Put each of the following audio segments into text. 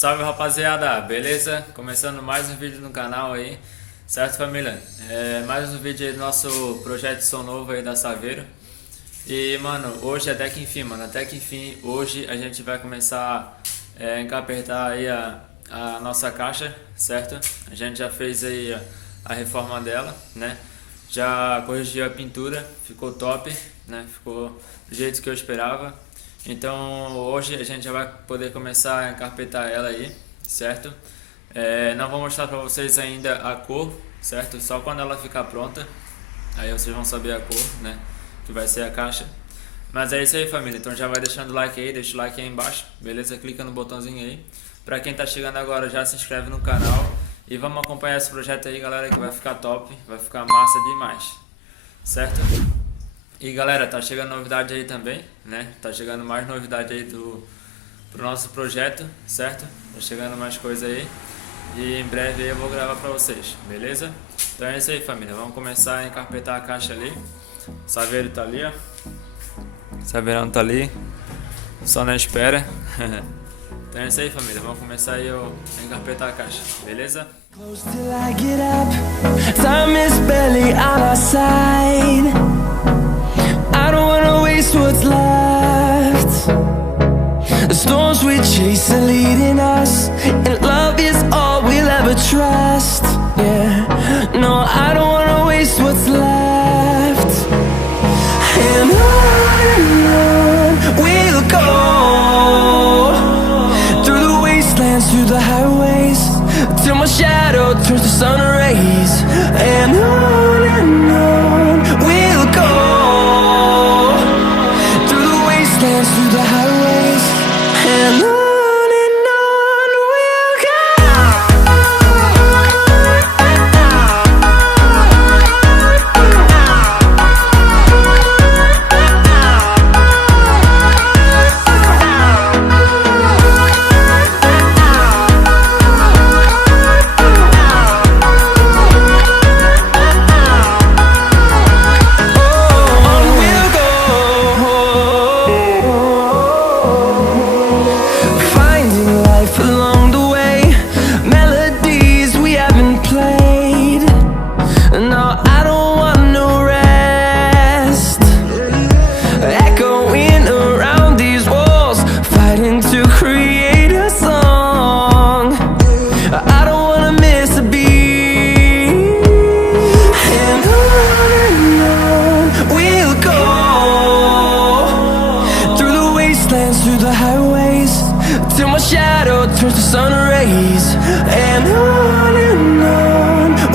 Salve rapaziada, beleza? Começando mais um vídeo no canal aí, certo família? Mais um vídeo aí do nosso projeto de som novo aí da Saveiro. E mano, hoje até que enfim, até que enfim, hoje a gente vai começar a encapetar aí a nossa caixa, certo? A gente já fez aí a reforma dela, né? Já corrigiu a pintura, ficou top, né? Ficou do jeito que eu esperava. Então hoje a gente já vai poder começar a encarpetar ela aí, certo? Não vou mostrar pra vocês ainda a cor, certo? Só quando ela ficar pronta, aí vocês vão saber a cor, né? Que vai ser a caixa. Mas é isso aí família, então já vai deixando o like aí, deixa o like aí embaixo, beleza? Clica no botãozinho aí. Pra quem tá chegando agora já se inscreve no canal. E vamos acompanhar esse projeto aí galera, que vai ficar top, vai ficar massa demais, certo? E galera, tá chegando novidade aí também, né? Tá chegando mais novidade aí pro nosso projeto, certo? Tá chegando mais coisa aí. E em breve aí eu vou gravar pra vocês, beleza? Então é isso aí família, vamos começar a encarpetar a caixa ali. Saveiro tá ali, ó. Saveirão tá ali, só na espera. Então é isso aí família, vamos começar aí a encarpetar a caixa, beleza? Close till I get up, time is barely on our side. I don't wanna waste what's left. The storms we chase are leading us, and love is all we'll ever trust. Yeah, no, I don't wanna waste what's left. And on we'll go, through the wastelands, through the highways, till my shadow turns to sun rays. And on we'll go, through the wastelands, through the highways, and on we'll through the highways, till my shadow turns to sun rays. And on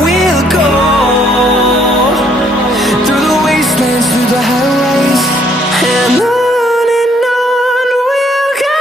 we'll go, through the wastelands, through the highways, and on we'll go.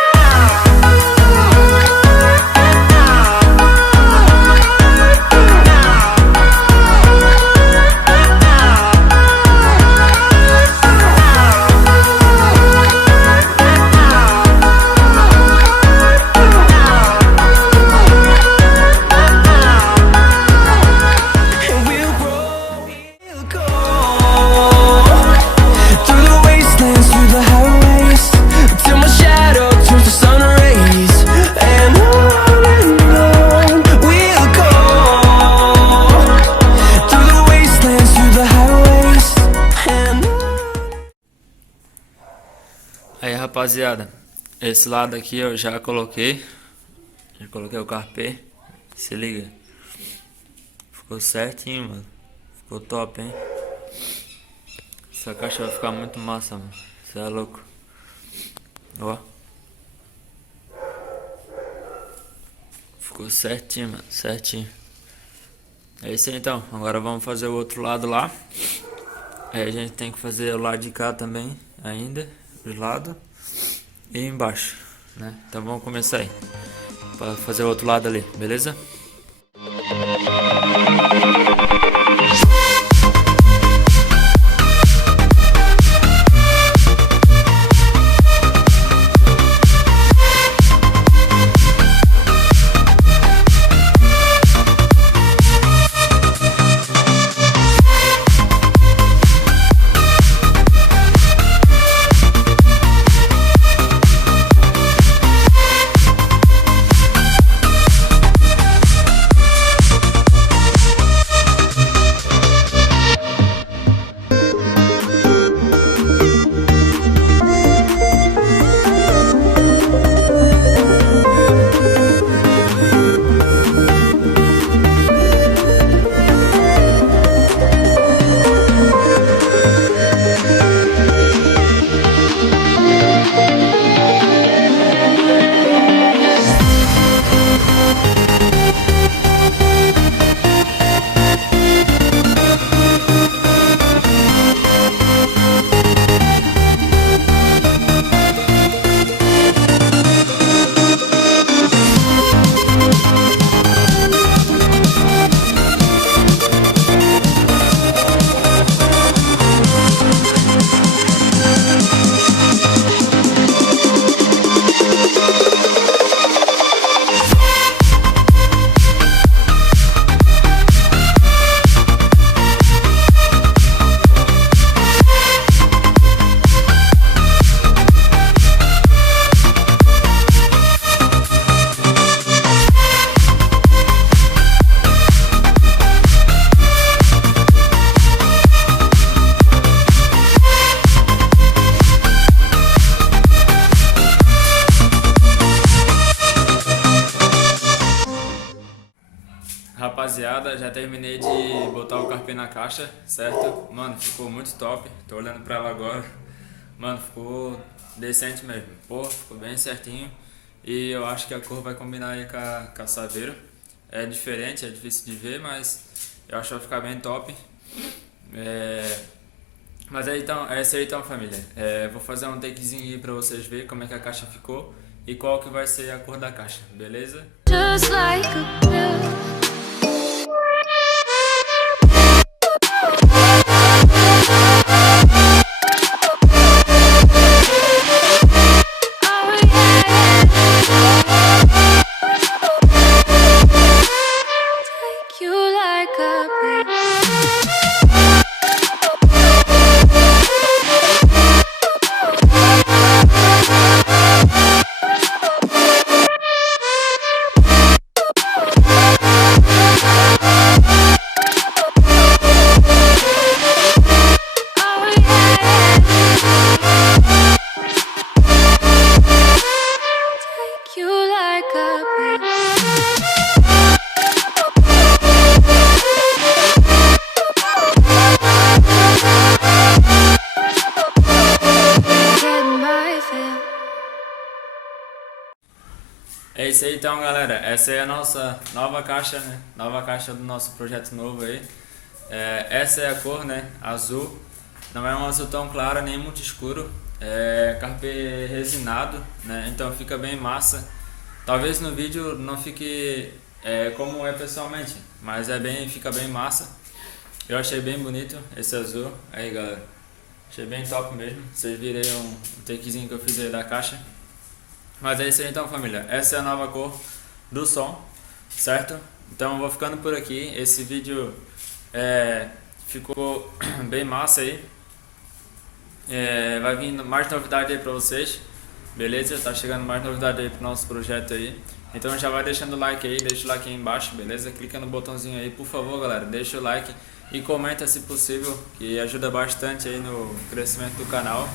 Aí rapaziada, esse lado aqui eu já coloquei o carpê, se liga, ficou certinho mano, ficou top hein, essa caixa vai ficar muito massa mano, você é louco, ó, ficou certinho mano, certinho, é isso aí então, agora vamos fazer o outro lado lá, aí a gente tem que fazer o lado de cá também ainda, do lado e embaixo, né? Então vamos começar aí para fazer o outro lado ali, beleza? rapaziada, já terminei de botar o carpê na caixa, certo? Mano, ficou muito top. Tô olhando pra ela agora. Mano, ficou decente mesmo. Pô, ficou bem certinho. E eu acho que a cor vai combinar aí com a Saveiro. É diferente, é difícil de ver, mas eu acho que vai ficar bem top. Mas aí então, é isso aí então, família. Vou fazer um takezinho aí pra vocês verem como é que a caixa ficou e qual que vai ser a cor da caixa, beleza? Just like a pill. Take you like a pill. You like a pill. Get my fill. É isso aí então, galera. Essa é a nossa nova caixa, né? Nova caixa do nosso projeto novo aí. Essa é a cor, né? Azul. Não é um azul tão claro nem muito escuro. É carpê resinado, né? Então fica bem massa. Talvez no vídeo não fique como é pessoalmente, mas fica bem massa. Eu achei bem bonito esse azul. Aí, galera, achei bem top mesmo. Vocês viram aí um takezinho que eu fiz aí da caixa. Mas é isso aí então, família. Essa é a nova cor do som, certo? Então eu vou ficando por aqui. Esse vídeo ficou bem massa aí. Vai vindo mais novidade aí pra vocês, beleza? Tá chegando mais novidade aí pro nosso projeto aí. Então já vai deixando o like aí, deixa o like aí embaixo, beleza? Clica no botãozinho aí, por favor, galera, deixa o like e comenta se possível, que ajuda bastante aí no crescimento do canal,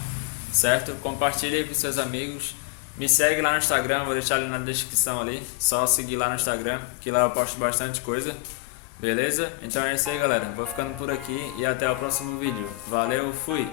certo? Compartilha aí com seus amigos. Me segue lá no Instagram, vou deixar ali na descrição ali, só seguir lá no Instagram, que lá eu posto bastante coisa, beleza? Então é isso aí, galera, vou ficando por aqui e até o próximo vídeo. Valeu, fui!